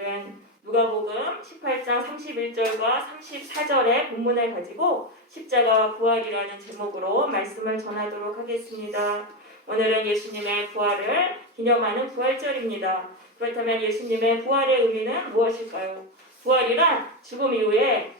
오늘은 누가복음 18장 31절과 34절의 본문을 가지고 십자가와 부활이라는 제목으로 말씀을 전하도록 하겠습니다. 오늘은 예수님의 부활을 기념하는 부활절입니다. 그렇다면 예수님의 부활의 의미는 무엇일까요? 부활이란 죽음 이후에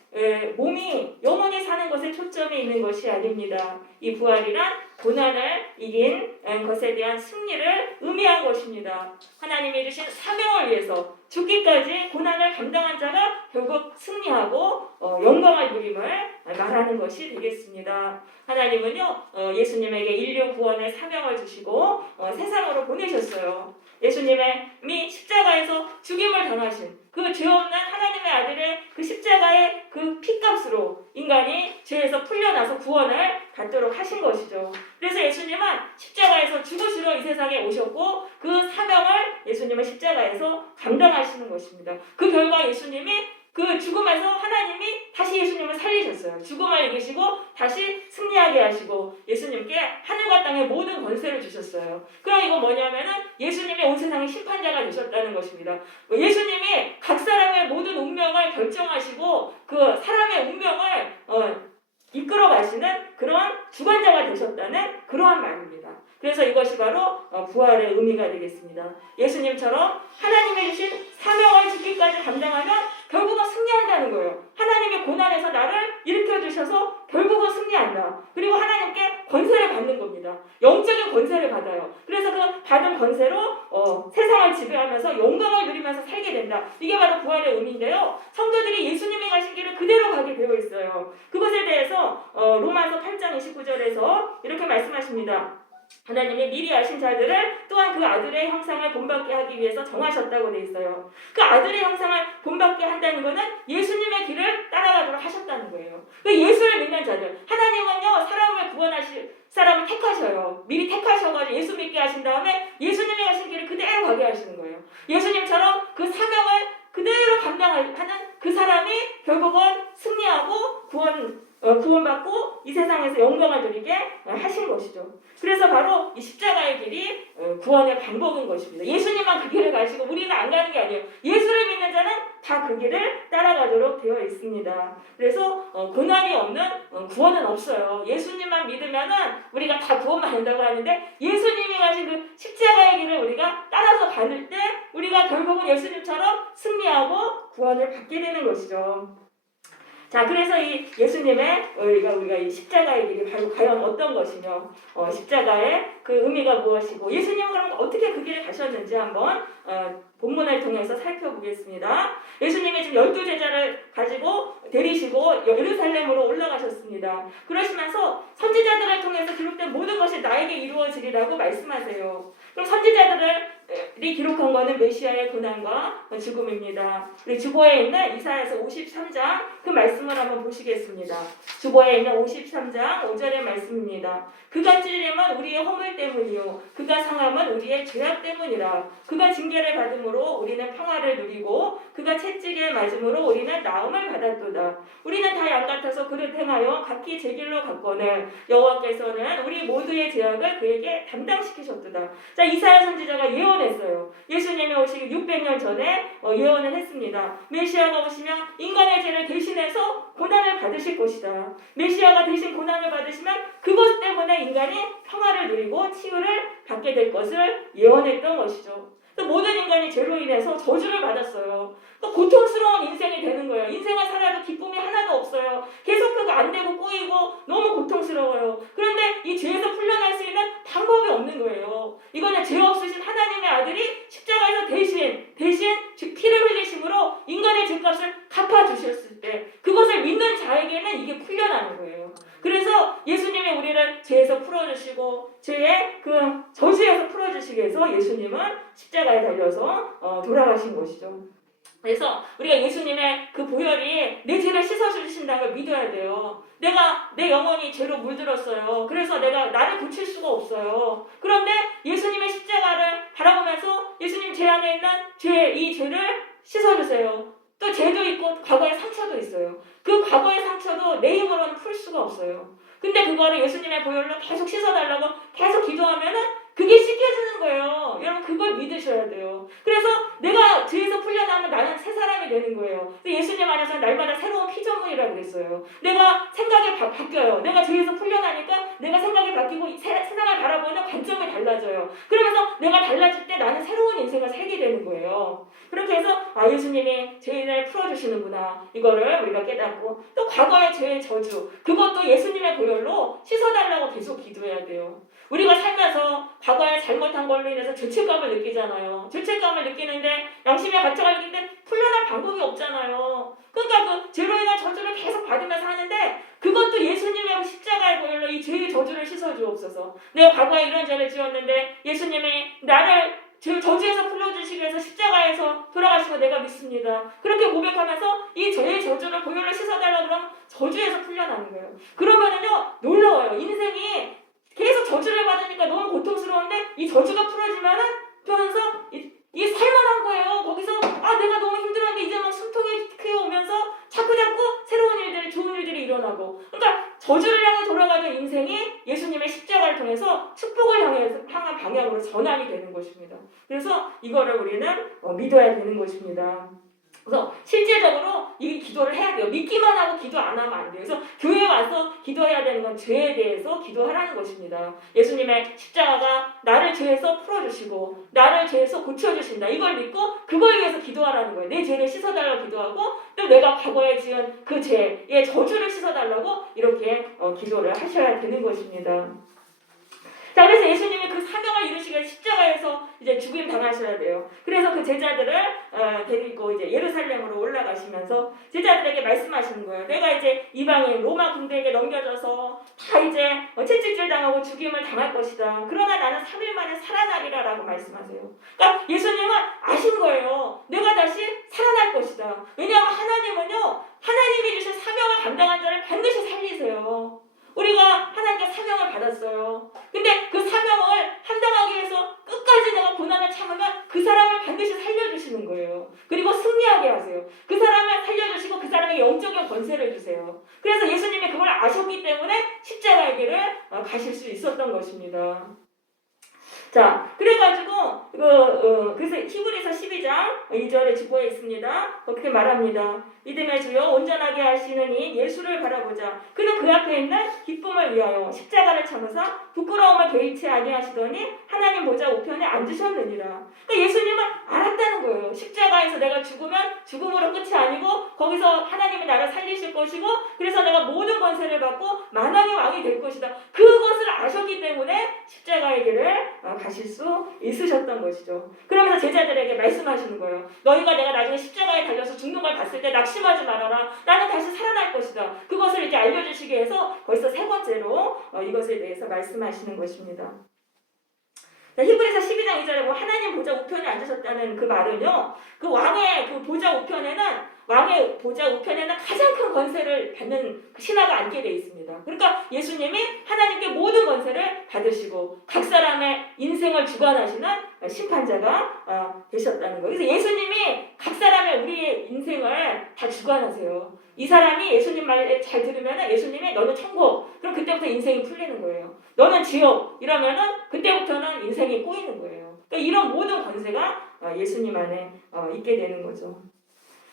몸이 영원히 사는 것에 초점이 있는 것이 아닙니다. 이 부활이란 고난을 이긴 것에 대한 승리를 의미한 것입니다. 하나님이 주신 사명을 위해서 죽기까지 고난을 감당한 자가 결국 승리하고 영광을 누림을 말하는 것이 되겠습니다. 하나님은요 예수님에게 인류 구원의 사명을 주시고 세상으로 보내셨어요. 예수님이 십자가에서 죽임을 당하신 그 죄 없는 하나님의 아들의 그 십자가의 그 피값으로 인간이 죄에서 풀려나서 구원을 받도록 하신 것이죠. 그래서 예수님은 십자가에서 죽으시러 이 세상에 오셨고 그 사명을 예수님은 십자가에서 감당하시는 것입니다. 그 결과 예수님이 그 죽음에서 하나님이 다시 예수님을 살리셨어요. 죽음을 이기시고 다시 승리하게 하시고 예수님께 하늘과 땅의 모든 권세를 주셨어요. 그럼 이건 뭐냐면은 예수님이 온 세상의 심판자가 되셨다는 것입니다. 예수님이 각 사람의 모든 운명을 결정하시고 그 사람의 운명을 이끌어 가시는 그러한 주관자가 되셨다는 그러한 말입니다. 그래서 이것이 바로 부활의 의미가 되겠습니다. 예수님처럼 하나님의 주신 사명을 죽기까지 감당하면 결국은 승리한다는 거예요. 하나님의 고난에서 나를 일으켜주셔서 결국은 승리한다. 그리고 하나님께 권세를 받는 겁니다. 영적인 권세를 받아요. 그래서 그 받은 권세로 세상을 지배하면서 영광을 누리면서 살게 된다. 이게 바로 부활의 의미인데요. 성도들이 예수님이 가신 길을 그대로 가게 되어 있어요. 그것에 대해서 로마서 8장 29절에서 이렇게 말씀하십니다. 하나님이 미리 아신 자들을 또한 그 아들의 형상을 본받게 하기 위해서 정하셨다고 되어 있어요. 그 아들의 형상을 본받게 한다는 것은 예수님의 길을 따라가도록 하셨다는 거예요. 그 예수를 믿는 자들, 하나님은요 사람을 구원하실 사람을 택하셔요. 미리 택하셔가지고 예수 믿게 하신 다음에 예수님이 가신 길을 그대로 가게 하시는 거예요. 예수님처럼 그 사명을 그대로 감당하는 그 사람이 결국은 승리하고 구원받고 이 세상에서 영광을 누리게 하신 것이죠. 그래서 바로 이 십자가의 길이 구원의 방법인 것입니다. 예수님만 그 길을 가시고 우리는 안 가는 게 아니에요. 예수를 믿는 자는 다 그 길을 따라가도록 되어 있습니다. 그래서 고난이 없는 구원은 없어요. 예수님만 믿으면은 우리가 다 구원만 된다고 하는데 예수님이 가신 그 십자가의 길을 우리가 따라서 가는 때 우리가 결국은 예수님처럼 승리하고 구원을 받게 되는 것이죠. 자, 그래서 이 예수님의 우리가 이 십자가의 길이 바로 과연 어떤 것이며 십자가의 그 의미가 무엇이고 예수님은 그럼 어떻게 그 길을 가셨는지 한번 본문을 통해서 살펴보겠습니다. 예수님이 지금 12제자를 가지고 데리시고 예루살렘으로 올라가셨습니다. 그러시면서 선지자들을 통해서 기록된 모든 것이 나에게 이루어지리라고 말씀하세요. 그럼 선지자들이 기록한 것은 메시아의 고난과 죽음입니다. 우리 주보에 있는 이사야서 53장 그 말씀을 한번 보시겠습니다. 주보에 있는 53장 5절의 말씀입니다. 그가 찔림은 우리의 허물 때문이요 그가 상함은 우리의 죄악 때문이라. 그가 징계를 받음으로 우리는 평화를 누리고 그가 채찍에 맞음으로 우리는 나음을 받았도다. 우리는 다 양 같아서 그를 행하여 각기 제 길로 갔거늘 여호와께서는 우리 모두의 죄악을 그에게 담당시키셨도다. 자, 이사야 선지자가 예언했어요. 예수님이 오시기 600년 전에 예언을 했습니다. 메시아가 오시면 인간의 죄를 대신해서 고난을 받으실 것이다. 메시아가 대신 고난을 받으시면 그것 때문에 인간이 평화를 누리고 치유를 받게 될 것을 예언했던 것이죠. 또 모든 인간이 죄로 인해서 저주를 받았어요. 또 고통스러운 인생이 되는 거예요. 인생을 살아도 기쁨이 하나도 없어요. 계속 그거 안 되고 꼬이고 너무 고통스러워요. 그런데 이 죄에서 풀려날 수 있는 방법이 없는 거예요. 이거는 죄 없으신 하나님의 아들이 십자가에서 대신 피를 흘리심으로 인간의 죄값을 갚아주셨을 때 그것을 믿는 자에게는 이게 풀려나는 거예요. 그래서 예수님이 우리를 죄에서 풀어주시고 죄의 그 저주에서 풀어주시기 위해서 예수님은 십자가에 달려서 돌아가신 것이죠. 그래서 우리가 예수님의 그 보혈이 내 죄를 씻어주신다는 걸 믿어야 돼요. 내 영혼이 죄로 물들었어요. 그래서 나를 고칠 수가 없어요. 그런데 예수님의 십자가를 바라보면서 예수님 제 안에 있는 이 죄를 씻어주세요. 또 죄도 있고 과거의 상처도 있어요. 그 과거의 상처도 내 힘으로는 풀 수가 없어요. 근데 그거를 예수님의 보혈로 계속 씻어달라고 계속 기도하면은 그게 씻겨지는 거예요. 여러분 그걸 믿으셔야 돼요. 그래서 내가 죄에서 풀려나면 나는 되는 거예요. 예수님 안에서 날마다 새로운 피조물이라고 그랬어요. 내가 생각이 바뀌어요. 내가 죄에서 풀려나니까 내가 생각이 바뀌고 세상을 바라보는 관점이 달라져요. 그러면서 내가 달라질 때 나는 새로운 인생을 살게 되는 거예요. 그렇게 해서 예수님이 죄인을 풀어주시는구나. 이거를 우리가 깨닫고 또 과거의 죄의 저주 그것도 예수님의 보혈로 씻어달라고 계속 기도해야 돼요. 우리가 살면서 과거에 잘못한 걸로 인해서 죄책감을 느끼잖아요. 죄책감을 느끼는데 양심의 가책을 느끼는데 풀려날 방법이 없잖아요. 그러니까 그 죄로 인한 저주를 계속 받으면서 하는데 그것도 예수님의 십자가의 보혈로 이 죄의 저주를 씻어주옵소서. 내가 과거에 이런 죄를 지었는데 예수님이 나를 저주에서 풀어주시기 위해서 십자가에서 돌아가신 거 내가 믿습니다. 그렇게 고백하면서 이 죄의 저주를 보혈로 씻어달라고 그러면 저주에서 풀려나는 거예요. 그러면은요 놀라워요. 인생이 계속 저주를 받으니까 너무 고통스러운데 이 저주가 풀어지면은 이게 살만한 거예요. 거기서 내가 너무 힘들었는데 이제 막 숨통이 크어오면서 자꾸 새로운 일들이 좋은 일들이 일어나고 그러니까 저주를 향해 돌아가는 인생이 예수님의 십자가를 통해서 축복을 향한 방향으로 전환이 되는 것입니다. 그래서 이거를 우리는 믿어야 되는 것입니다. 그래서 실제적으로 이 기도를 해야 돼요. 믿기만 하고 기도 안 하면 안 돼요. 그래서 교회에 와서 기도해야 되는 건 죄에 대해서 기도하라는 것입니다. 예수님의 십자가가 나를 죄에서 풀어주시고 나를 죄에서 고쳐주신다. 이걸 믿고 그걸 위해서 기도하라는 거예요. 내 죄를 씻어달라고 기도하고 또 내가 과거에 지은 그 죄의 저주를 씻어달라고 이렇게 기도를 하셔야 되는 것입니다. 자, 그래서 예수님이 그 사명을 이루시기 위해 십자가에서 이제 죽임 당하셔야 돼요. 그래서 그 제자들을 데리고 이제 예루살렘으로 올라가시면서 제자들에게 말씀하시는 거예요. 내가 이제 이방인 로마 군대에게 넘겨져서 다 이제 채찍질 당하고 죽임을 당할 것이다. 그러나 나는 3일 만에 살아나리라라고 말씀하세요. 그러니까 예수님은 아신 거예요. 내가 다시 살아날 것이다. 왜냐하면 하나님은요, 하나님이 주신 사명을 감당한 자를 반드시 살리세요. 우리가 하나님께 사명을 받았어요. 근데 그 사명을 감당하기 위해서 끝까지 내가 고난을 참으면 그 사람을 반드시 살려주시는 거예요. 그리고 승리하게 하세요. 그 사람을 살려주시고 그 사람에게 영적인 권세를 주세요. 그래서 예수님이 그걸 아셨기 때문에 십자가의 길을 가실 수 있었던 것입니다. 자, 그래가지고 그래서 히브리서 12장 2절에 직보에 있습니다. 그렇게 말합니다. 믿음의 주여 온전하게 하시는 이 예수를 바라보자. 그는 그 앞에 있는 기쁨을 위하여 십자가를 참으사 부끄러움을 개의치 아니하시더니 하나님 보좌 우편에 앉으셨느니라. 그러니까 예수님은 알았다는 거예요. 십자가에서 내가 죽으면 죽음으로 끝이 아니고 거기서 하나님이 나를 살리실 것이고 그래서 내가 모든 권세를 받고 만왕의 왕이 될 것이다. 그것을 아셨기 때문에 십자가의 길을 가실 수 있으셨던 것이죠. 그러면서 제자들에게 말씀하시는 거예요. 너희가 내가 나중에 십자가에 달려서 죽는 걸 봤을 때 낙심하지 말아라. 나는 다시 살아날 것이다. 그것을 이제 알려주시기 위해서 벌써 세 번째로 이것에 대해서 말씀하시는 것입니다. 자, 히브리서 12장 2절에 하나님 보좌 우편에 앉으셨다는 그 말은요. 그 왕의 그 보좌 우편에는 가장 큰 권세를 받는 신하가 앉게 되어 있습니다. 그러니까 예수님이 하나님께 모든 권세를 받으시고 각 사람의 인생을 주관하시는 심판자가 되셨다는 거예요. 그래서 예수님이 각 사람의 우리의 인생을 다 주관하세요. 이 사람이 예수님 말 잘 들으면 예수님이 너는 천국, 그럼 그때부터 인생이 풀리는 거예요. 너는 지옥, 이러면은 그때부터는 인생이 꼬이는 거예요. 그러니까 이런 모든 권세가 예수님 안에 있게 되는 거죠.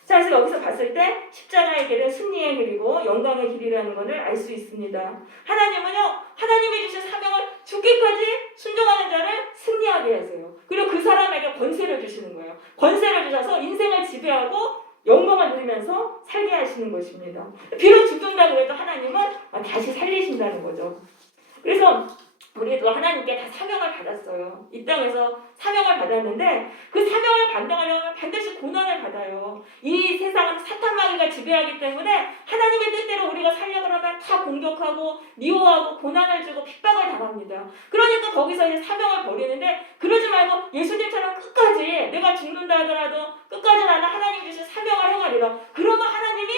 자, 그래서 여기서 봤을 때 십자가의 길은 승리의 길이고 영광의 길이라는 것을 알 수 있습니다. 하나님은요, 하나님이 주신 사명을 죽기까지 순종하는 자를 승리하게 하세요. 그리고 그 사람에게 권세를 주시는 거예요. 권세를 주셔서 인생을 지배하고 영광을 누리면서 살게 하시는 것입니다. 비록 죽는다고 해도 하나님은 다시 살리신다는 거죠. 그래서 우리도 하나님께 다 사명을 받았어요. 이 땅에서 사명을 받았는데 그 사명을 감당하려면 반드시 고난을 받아요. 이 세상은 사탄 마귀가 지배하기 때문에 하나님의 뜻대로 우리가 살려고 하면 다 공격하고 미워하고 고난을 주고 핍박을 당합니다. 그러니까 거기서 이제 사명을 버리는데 그러지 말고 예수님처럼 끝까지 내가 죽는다 하더라도 끝까지 나는 하나님 주신 사명을 행하리라. 그러면 하나님이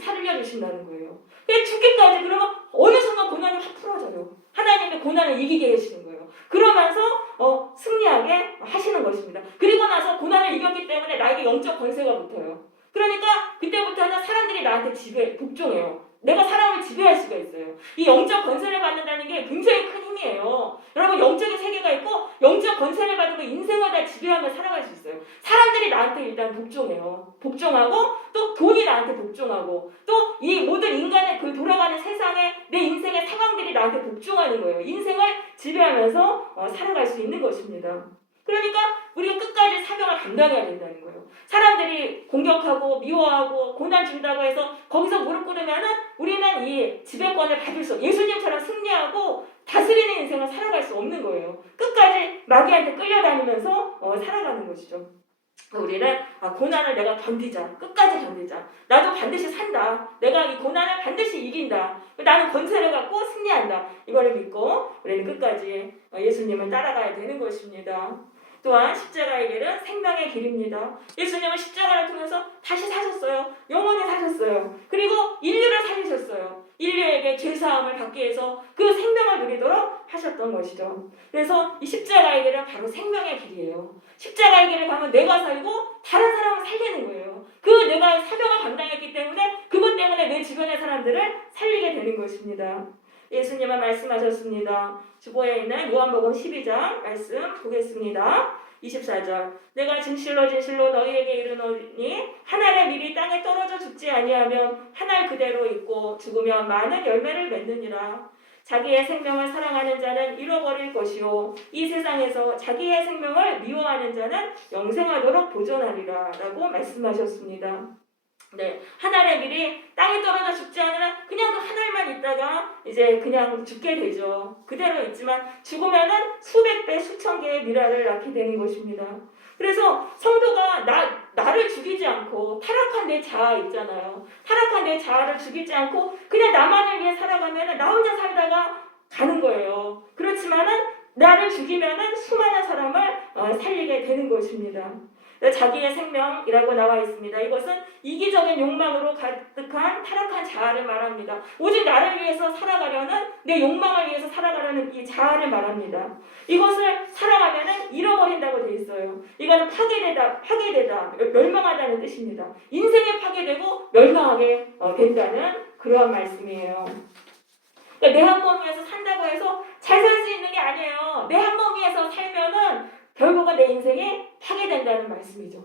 살려주신다는 거예요. 죽기까지 그러면 어느 순간 고난이 확 풀어져요. 하나님의 고난을 이기게 해주시는 거예요. 그러면서 승리하게 하시는 것입니다. 그리고 나서 고난을 이겼기 때문에 나에게 영적 권세가 붙어요. 그러니까 그때부터는 사람들이 나한테 복종해요. 내가 사람을 지배할 수가 있어요. 이 영적 권세를 받는다는 게 굉장히 큰 힘이에요. 여러분 영적인 세계가 있고 영적 권세를 받으면 인생을 다 지배하며 살아갈 수 있어요. 사람들이 나한테 일단 복종해요. 복종하고 또 돈이 나한테 복종하고 또 이 모든 인간의 그 돌아가는 세상에 내 인생의 상황들이 나한테 복종하는 거예요. 인생을 지배하면서 살아갈 수 있는 것입니다. 그러니까 우리가 끝까지 사명을 감당해야 된다는 거예요. 사람들이 공격하고 미워하고 고난 준다고 해서 거기서 무릎 꿇으면은 우리는 이 지배권을 받을 수, 예수님처럼 승리하고 다스리는 인생을 살아갈 수 없는 거예요. 끝까지 마귀한테 끌려다니면서 살아가는 것이죠. 우리는 고난을 내가 견디자. 끝까지 견디자. 나도 반드시 산다. 내가 이 고난을 반드시 이긴다. 나는 권세를 갖고 승리한다. 이거를 믿고 우리는 끝까지 예수님을 따라가야 되는 것입니다. 또한 십자가의 길은 생명의 길입니다. 예수님은 십자가를 통해서 다시 사셨어요. 영원히 사셨어요. 그리고 인류를 살리셨어요. 인류에게 죄사함을 받기 위해서 그 생명을 누리도록 하셨던 것이죠. 그래서 이 십자가의 길은 바로 생명의 길이에요. 십자가의 길을 가면 내가 살고 다른 사람을 살리는 거예요. 그 내가 사명을 감당했기 때문에 그것 때문에 내 주변의 사람들을 살리게 되는 것입니다. 예수님은 말씀하셨습니다. 주보에 있는 요한복음 12장 말씀 보겠습니다. 24절 내가 진실로 진실로 너희에게 이르노니 한 알의 밀이 땅에 떨어져 죽지 아니하면 한 알 그대로 있고 죽으면 많은 열매를 맺느니라. 자기의 생명을 사랑하는 자는 잃어버릴 것이요 이 세상에서 자기의 생명을 미워하는 자는 영생하도록 보존하리라 라고 말씀하셨습니다. 네, 한 알의 밀이 땅에 떨어져 죽지 않으면 그냥 그 한 알만 있다가 이제 그냥 죽게 되죠. 그대로 있지만 죽으면은 수백 배, 수천 개의 밀알을 낳게 되는 것입니다. 그래서 성도가 나를 죽이지 않고 타락한 내 자아 있잖아요. 타락한 내 자아를 죽이지 않고 그냥 나만을 위해 살아가면은 나 혼자 살다가 가는 거예요. 그렇지만은 나를 죽이면은 수많은 사람을 살리게 되는 것입니다. 자기의 생명이라고 나와 있습니다. 이것은 이기적인 욕망으로 가득한 타락한 자아를 말합니다. 오직 나를 위해서 살아가려는 내 욕망을 위해서 살아가려는 이 자아를 말합니다. 이것을 사랑하면은 잃어버린다고 되어 있어요. 이거는 파괴되다, 멸망하다는 뜻입니다. 인생이 파괴되고 멸망하게 된다는 그러한 말씀이에요. 그러니까 내 한 몸 위해서 산다고 해서 잘 살 수 있는 게 아니에요. 내 한 몸 위해서 살면은 결국은 내 인생이 파괴된다는 말씀이죠.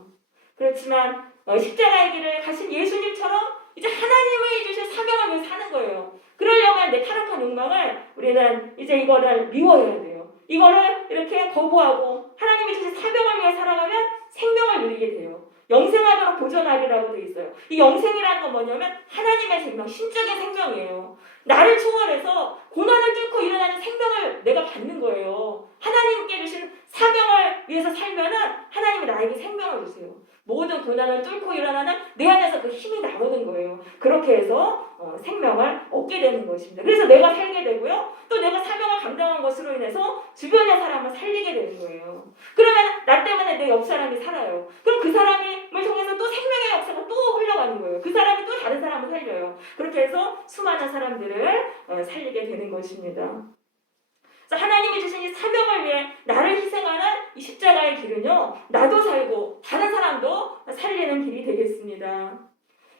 그렇지만 십자가의 길을 가신 예수님처럼 이제 하나님의 주신 사명을 위해 사는 거예요. 그러려면 내 타락한 욕망을 우리는 이제 이거를 미워해야 돼요. 이거를 이렇게 거부하고 하나님이 주신 사명을 위해 살아가면 생명을 누리게 돼요. 영생하도록 보존하리라고 되어 있어요. 이 영생이라는 건 뭐냐면 하나님의 생명, 신적인 생명이에요. 나를 초월해서 고난을 뚫고 일어나는 생명을 내가 받는 거예요. 하나님께 주신 사명을 위해서 살면은 하나님이 나에게 생명을 주세요. 모든 고난을 뚫고 일어나는 내 안에서 그 힘이 나오는 거예요. 그렇게 해서 생명을 얻게 되는 것입니다. 그래서 내가 살게 되고요. 또 내가 사명을 감당한 것으로 인해서 주변의 사람을 살리게 되는 거예요. 그러면 나 때문에 내 옆 사람이 살아요. 그럼 그 사람을 통해서 또 생명의 역사가 또 흘러가는 거예요. 그 사람이 또 다른 사람을 살려요. 그렇게 해서 수많은 사람들을 살리게 되는 것입니다. 하나님이 주신 이 사명을 위해 나를 희생하는 이 십자가의 길은요, 나도 살고 다른 사람도 살리는 길이 되겠습니다.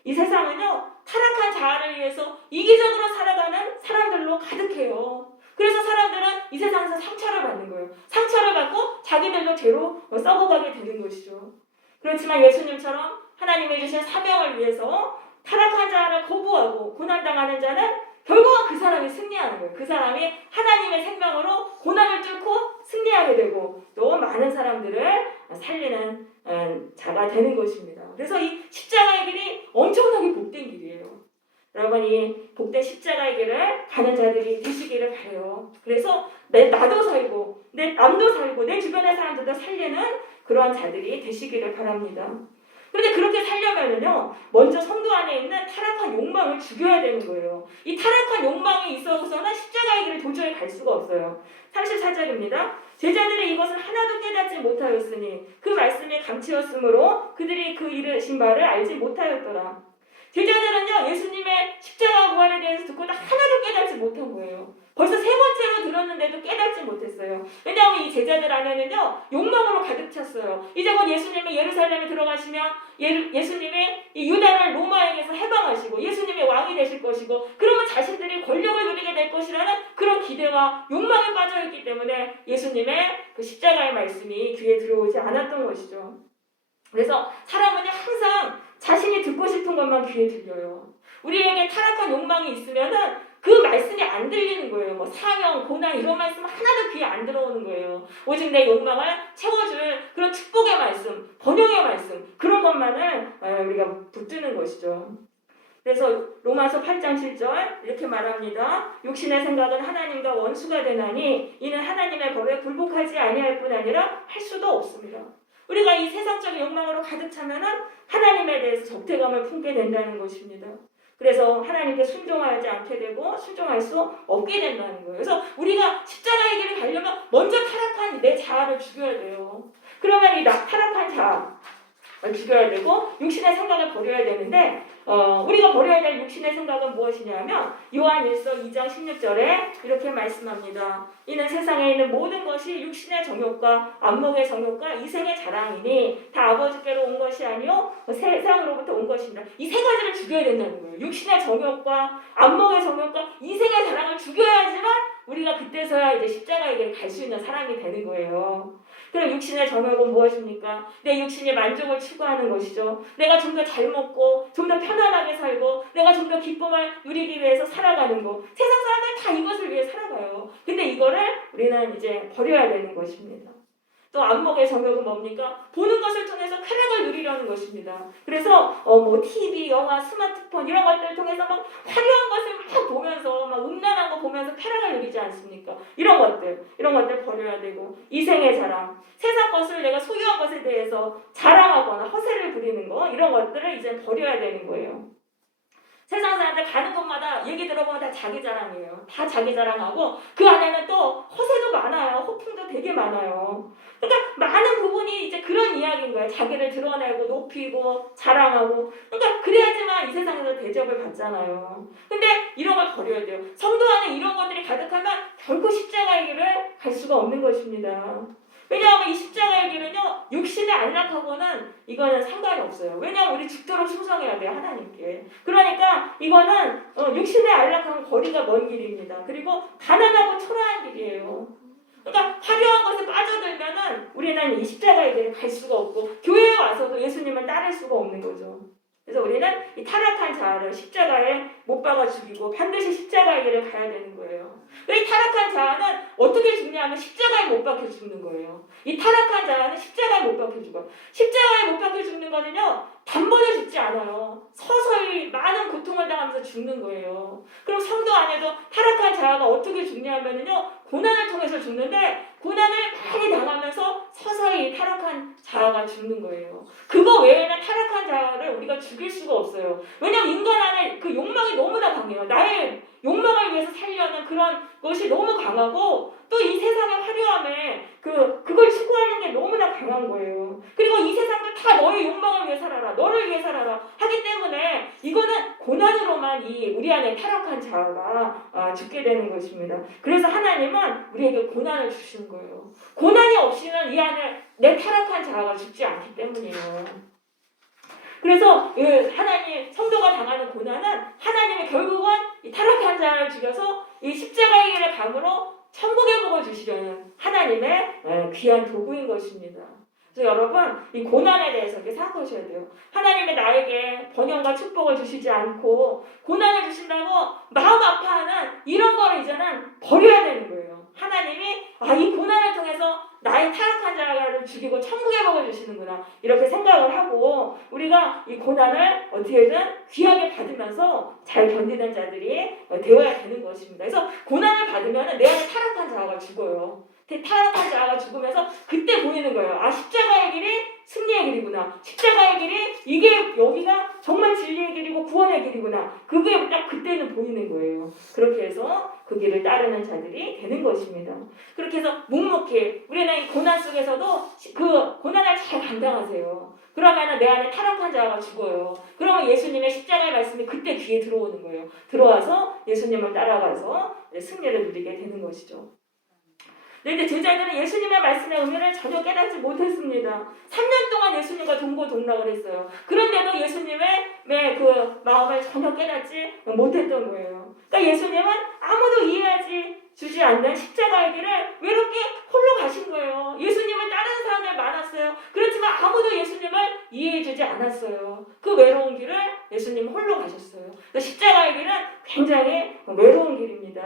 이 세상은요, 타락한 자아를 위해서 이기적으로 살아가는 사람들로 가득해요. 그래서 사람들은 이 세상에서 상처를 받는 거예요. 상처를 받고 자기들도 죄로 썩어가게 되는 것이죠. 그렇지만 예수님처럼 하나님이 주신 사명을 위해서 타락한 자아를 거부하고 고난당하는 자는 결국은 그 사람이 승리하는 거예요. 그 사람이 하나님의 생명으로 고난을 뚫고 승리하게 되고 또 많은 사람들을 살리는 자가 되는 것입니다. 그래서 이 십자가의 길이 엄청나게 복된 길이에요. 여러분 이 복된 십자가의 길을 가는 자들이 되시기를 바라요. 그래서 나도 살고 내 남도 살고 내 주변의 사람들도 살리는 그러한 자들이 되시기를 바랍니다. 그런데 그렇게 살려면은요, 먼저 성도 안에 있는 타락한 욕망을 죽여야 되는 거예요. 이 타락한 욕망이 있어서는 십자가의 길을 도저히 갈 수가 없어요. 34절입니다. 제자들이 이것을 하나도 깨닫지 못하였으니 그 말씀이 감치였으므로 그들이 그 이르신 바를 알지 못하였더라. 제자들은요, 예수님의 십자가 부활에 대해서 듣고 하나도 깨닫지 못한 거예요. 벌써 세 번째로 들었는데도 깨닫지 못했어요. 왜냐하면 이 제자들 안에는요, 욕망으로 가득 찼어요. 이제 곧 예수님이 예루살렘에 들어가시면 예수님이 이 유다를 로마에게서 해방하시고 예수님이 왕이 되실 것이고, 그러면 자신들이 권력을 누리게 될 것이라는 그런 기대와 욕망에 빠져있기 때문에 예수님의 그 십자가의 말씀이 귀에 들어오지 않았던 것이죠. 그래서 사람은 항상 자신이 듣고 싶은 것만 귀에 들려요. 우리에게 타락한 욕망이 있으면은 그 말씀이 안 들리는 거예요. 뭐 사명, 고난 이런 말씀 하나도 귀에 안 들어오는 거예요. 오직 내 욕망을 채워줄 그런 축복의 말씀, 번영의 말씀, 그런 것만을 우리가 붙드는 것이죠. 그래서 로마서 8장 7절 이렇게 말합니다. 육신의 생각은 하나님과 원수가 되나니 이는 하나님의 법에 굴복하지 아니할 뿐 아니라 할 수도 없습니다. 우리가 이 세상적인 욕망으로 가득 차면은 하나님에 대해서 적대감을 품게 된다는 것입니다. 그래서 하나님께 순종하지 않게 되고 순종할 수 없게 된다는 거예요. 그래서 우리가 십자가의 길을 가려면 먼저 타락한 내 자아를 죽여야 돼요. 그러면 이 타락한 자아를 죽여야 되고 육신의 생각을 버려야 되는데 우리가 버려야 될 육신의 생각은 무엇이냐면 요한 1서 2장 16절에 이렇게 말씀합니다. 이는 세상에 있는 모든 것이 육신의 정욕과 안목의 정욕과 이생의 자랑이니 다 아버지께로 온 것이 아니요 세상으로부터 온 것입니다. 이 세 가지를 죽여야 된다는 거예요. 육신의 정욕과 안목의 정욕과 이생의 자랑을 죽여야지만 우리가 그때서야 이제 십자가에게 갈 수 있는 사람이 되는 거예요. 그럼 육신의 정욕은 무엇입니까? 내 육신이 만족을 추구하는 것이죠. 내가 좀 더 잘 먹고 좀 더 편안하게 살고 내가 좀 더 기쁨을 누리기 위해서 살아가는 것. 세상 사람들은 다 이것을 위해 살아가요. 근데 이거를 우리는 이제 버려야 되는 것입니다. 또 안목의 정욕은 뭡니까? 보는 것을 통해서 쾌락을 누리려는 것입니다. 그래서 뭐 TV, 영화, 스마트폰 이런 것들을 통해서 막 화려한 것을 막 보면서 막 음란한 거 보면서 쾌락을 누리지 않습니까? 이런 것들 버려야 되고 이생의 자랑, 세상 것을 내가 소유한 것에 대해서 자랑하거나 허세를 부리는 거 이런 것들을 이제 버려야 되는 거예요. 세상 사람들 가는 곳마다 얘기 들어보면 다 자기 자랑이에요. 다 자기 자랑하고 그 안에는 또 허세도 많아요. 호풍도 되게 많아요. 그러니까 많은 부분이 이제 그런 이야기인 거예요. 자기를 드러내고 높이고 자랑하고. 그러니까 그래야지만 이 세상에서 대접을 받잖아요. 근데 이런 걸 버려야 돼요. 성도 안에 이런 것들이 가득하면 결코 십자가의 길을 갈 수가 없는 것입니다. 왜냐하면 이 십자가의 길은요, 육신에 안락하고는 이거는 상관이 없어요. 왜냐하면 우리 죽도록 충성해야 돼요, 하나님께. 그러니까 이거는 육신에 안락한 거리가 먼 길입니다. 그리고 가난하고 초라한 길이에요. 그러니까 화려한 것에 빠져들면은 우리는 이 십자가의 길을 갈 수가 없고 교회에 와서도 예수님을 따를 수가 없는 거죠. 그래서 우리는 이 타락한 자아를 십자가에 못 박아 죽이고 반드시 십자가의 길을 가야 되는 거예요. 이 타락한 자아는 어떻게 죽냐면 십자가에 못 박혀 죽는 거예요. 이 타락한 자아는 십자가에 못 박혀 죽어요. 십자가에 못 박혀 죽는 거는요, 단번에 죽지 않아요. 서서히 많은 고통을 당하면서 죽는 거예요. 그럼 성도 안에도 타락한 자아가 어떻게 죽냐면요, 고난을 통해서 죽는데 고난을 많이 당하면서 서서히 타락한 자아가 죽는 거예요. 그거 외에는 타락한 자아를 우리가 죽일 수가 없어요. 왜냐하면 인간 안에 그 욕망이 너무나 강해요. 나의 욕망을 위해서 살려는 그런 것이 너무 강하고 또 이 세상의 화려함에 그걸 추구하는 게 너무나 강한 거예요. 그리고 이 세상도 다 너의 욕망을 위해 살아라, 너를 위해 살아라 하기 때문에 이거는 고난으로만 우리 안에 타락한 자아가 죽게 되는 것입니다. 그래서 하나님은 우리에게 고난을 주시는 거예요. 고난이 없이는 이 안에 내 타락한 자아가 죽지 않기 때문이에요. 그래서 하나님 성도가 당하는 고난은 하나님이 결국은 이 타락한 자를 죽여서 이 십자가의 길을 감으로 천국의 복을 주시려는 하나님의 귀한 도구인 것입니다. 그래서 여러분 이 고난에 대해서 이렇게 생각하셔야 돼요. 하나님이 나에게 번영과 축복을 주시지 않고 고난을 주신다고 마음 아파하는 이런 거를 이제는 버려야 되는 거예요. 하나님이 이 고난을 통해서 나의 타락한 자를 죽이고 천국의 복을 주시는구나 이렇게 생각을 하고 우리가 이 고난을 어떻게든 귀하게 받으면서 잘 견디는 자들이 되어야 되는 것입니다. 그래서 고난을 받으면 내 안에 타락한 자가 죽어요. 타락한 자가 죽으면서 그때 보이는 거예요. 십자가의 길이 승리의 길이구나. 십자가의 길이 이게 여기가 정말 진리의 길이고 구원의 길이구나. 그게 딱 그때는 보이는 거예요. 그렇게 해서 그 길을 따르는 자들이 되는 것입니다. 그렇게 해서 묵묵히 우리는 이 고난 속에서도 그 고난을 잘 감당하세요. 그러면 내 안에 타락한 자가 죽어요. 그러면 예수님의 십자가의 말씀이 그때 귀에 들어오는 거예요. 들어와서 예수님을 따라가서 승리를 누리게 되는 것이죠. 그런데 제자들은 예수님의 말씀의 의미를 전혀 깨닫지 못했습니다. 3년 동안 예수님과 동고동락을 했어요. 그런데도 예수님의 그 마음을 전혀 깨닫지 못했던 거예요. 그러니까 예수님은 아무도 이해하지 주지 않는 십자가의 길을 외롭게 홀로 가신 거예요. 예수님을 따르는 사람들 많았어요. 그렇지만 아무도 예수님을 이해해주지 않았어요. 그 외로운 길을 예수님 홀로 가셨어요. 십자가의 길은 굉장히 외로운 길입니다.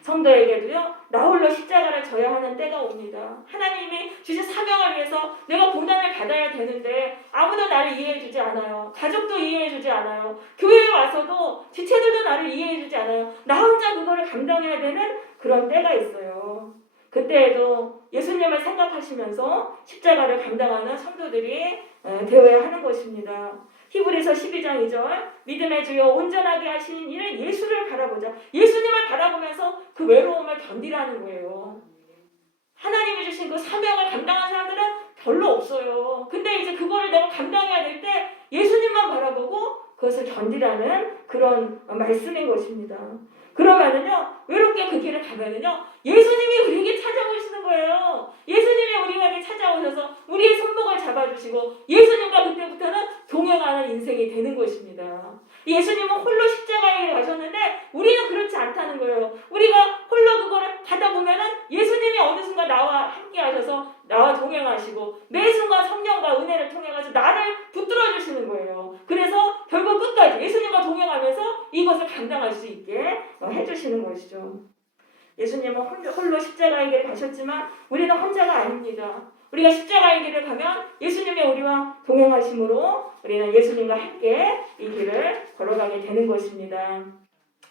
성도에게도요, 나 홀로 십자가를 져야 하는 때가 옵니다. 하나님이 주신 사명을 위해서 내가 고난을 받아야 되는데 아무도 나를 이해해주지 않아요. 가족도 이해해주지 않아요. 교회에 와서도 지체들도 나를 이해해주지 않아요. 나 혼자 그거를 감당해야 되는 그런 때가 있어요. 그때에도 예수님을 생각하시면서 십자가를 감당하는 성도들이 되어야 하는 것입니다. 히브리서 12장 2절 믿음의 주여 온전하게 하시는 이는 예수를 바라보자. 예수님을 바라보면서 그 외로움을 견디라는 거예요. 하나님이 주신 그 사명을 감당한 사람들은 별로 없어요. 근데 이제 그거를 내가 감당해야 될 때 예수님만 바라보고 그것을 견디라는 그런 말씀인 것입니다. 그러면은요, 외롭게 그 길을 가면은요, 예수님이 우리에게 찾아오시는 거예요. 예수님이 우리에게 찾아오셔서 우리의 손목을 잡아주시고 예수님과 그때부터는 동행하는 인생이 되는 것입니다. 예수님은 홀로 십자가에 길을 가셨는데 우리는 그렇지 않다는 거예요. 우리가 홀로 그거를 가다 보면은 예수님이 어느 순간 나와 함께 하셔서 나와 동행하시고 매 순간 성령과 은혜를 통해 가지고 나를 붙들어 주시는 거예요. 그래서 결국 끝까지 예수님과 동행하면서 이것을 감당할 수 있게 해주시는 것이죠. 예수님은 홀로 십자가의 길을 가셨지만 우리는 혼자가 아닙니다. 우리가 십자가의 길을 가면 예수님이 우리와 동행하심으로 우리는 예수님과 함께 이 길을 걸어가게 되는 것입니다.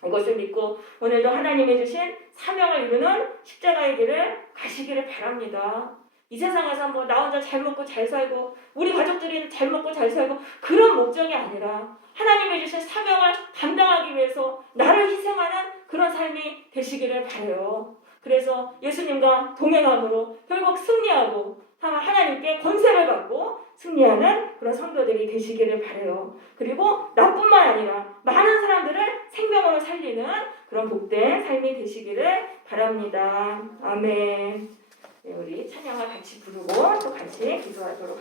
이것을 믿고 오늘도 하나님이 주신 사명을 이루는 십자가의 길을 가시기를 바랍니다. 이 세상에서 뭐 나 혼자 잘 먹고 잘 살고 우리 가족들이 잘 먹고 잘 살고 그런 목적이 아니라 하나님이 주신 사명을 감당하기 위해서 나를 희생하는 그런 삶이 되시기를 바라요. 그래서 예수님과 동행함으로 결국 승리하고 하나님께 권세를 받고 승리하는 그런 성도들이 되시기를 바라요. 그리고 나뿐만 아니라 많은 사람들을 생명으로 살리는 그런 복된 삶이 되시기를 바랍니다. 아멘. 우리 찬양을 같이 부르고 또 같이 기도하도록